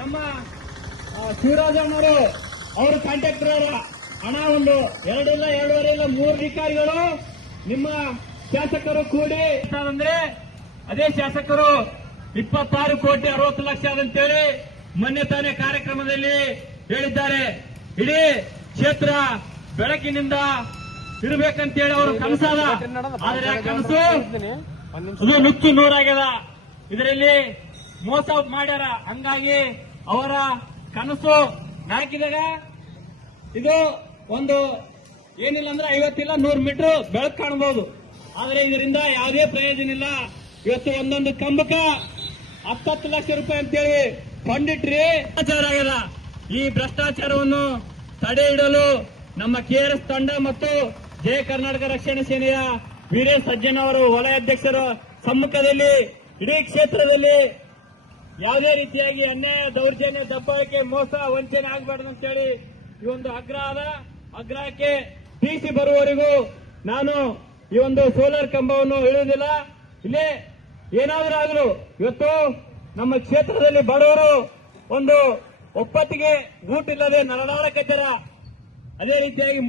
ನಮ್ಮ ಶಿವರಾಜಣ್ಣವರು ಅವರು ಕಾಂಟ್ರಾಕ್ಟರ್ ಅವರ ಹಣ ಒಂದು 2 ಇಲ್ಲ 2.5 ಇಲ್ಲ 3 ಅಧಿಕಾರಿಗಳು ನಿಮ್ಮ ಶಾಸಕರು ಕೂಡಿ ಅಂದ್ರೆ ಅದೇ ಶಾಸಕರು 26 ಕೋಟಿ 60 ಲಕ್ಷ ಅಂತೇಳಿ ಮೊನ್ನೆ ತಾನೇ ಕಾರ್ಯಕ್ರಮದಲ್ಲಿ ಹೇಳಿದ್ದಾರೆ. ಇಡೀ ಕ್ಷೇತ್ರ ಬೆಳಕಿನಿಂದ ಇರಬೇಕಂತೇಳಿ ಅವರು ಕನಸಾದ, ಆದರೆ ಆ ಕನಸು ಅದು ನುಚ್ಚು ನೂರಾಗ್ಯದ. ಇದರಲ್ಲಿ ಮೋಸ ಮಾಡ್ಯಾರ. ಹಂಗಾಗಿ ಅವರ ಕನಸು ಹಾಕಿದಾಗ ಇದು ಒಂದು ಏನಿಲ್ಲ ಅಂದ್ರೆ 50 ಇಲ್ಲ 100 ಮೀಟರ್ ಬೆಳಕು ಕಾಣಬಹುದು. ಆದರೆ ಇದರಿಂದ ಯಾವುದೇ ಪ್ರಯೋಜನ ಇಲ್ಲ. ಇವತ್ತು ಒಂದೊಂದು ಕಂಬಕ್ಕ 10 ಲಕ್ಷ ರೂಪಾಯಿ ಅಂತೇಳಿ ಕೊಂಡಿಟ್ರಿ ಭ್ರಷ್ಟಾಚಾರ ಆಗ್ಯದ. ಈ ಭ್ರಷ್ಟಾಚಾರವನ್ನು ತಡೆ ಹಿಡಲು ನಮ್ಮ ಕೆಆರ್ಎಸ್ ತಂಡ ಮತ್ತು ಜಯ ಕರ್ನಾಟಕ ರಕ್ಷಣಾ ಸೇನೆಯ ವೀರೇಶ್ ಸಜ್ಜನ್ ಅವರು ವಲಯ ಅಧ್ಯಕ್ಷರ ಸಮ್ಮುಖದಲ್ಲಿ ಇಡೀ ಕ್ಷೇತ್ರದಲ್ಲಿ ಯಾವುದೇ ರೀತಿಯಾಗಿ ಅನ್ಯಾಯ, ದೌರ್ಜನ್ಯ, ದಬ್ಬಾಳಿಕೆ, ಮೋಸ, ವಂಚನೆ ಆಗಬಾರ್ದು ಅಂತೇಳಿ ಈ ಒಂದು ಆಗ್ರಹಕ್ಕೆ ಟಿಸಿ ಬರುವವರೆಗೂ ನಾನು ಈ ಒಂದು ಸೋಲಾರ್ ಕಂಬವನ್ನು ಇಳುವುದಿಲ್ಲ. ಇಲ್ಲೇ ಏನಾದರೂ ಆಗಲು ಇವತ್ತು ನಮ್ಮ ಕ್ಷೇತ್ರದಲ್ಲಿ ಬಡವರು ಒಂದು ಒಪ್ಪತ್ತಿಗೆ ಗೂಟಿಲ್ಲದೆ ನರಳಾಡಕತ್ತಾರ. ಅದೇ ರೀತಿಯಾಗಿ